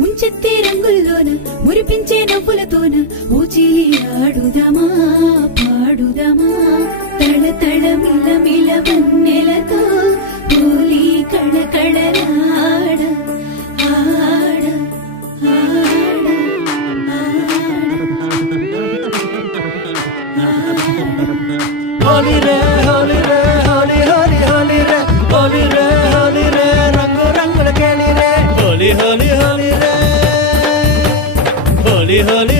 ముంచెత్తే రంగుల్లోన మురిపించే నవ్వులతోన ఊచి ఆడుదమా పాడుదమా తళ తళ మిల మిల వన్నెలతో హోలీ కళ కళలాడ ఆడ ఆడ హోలీ రే హోలీ రే హోలీ హోలీ హోలీ రే హోలీ రే హోలీ రే రంగు రంగుల కేళి రే హోలీ హోలీ హోలీ రే హోలీ హోలీ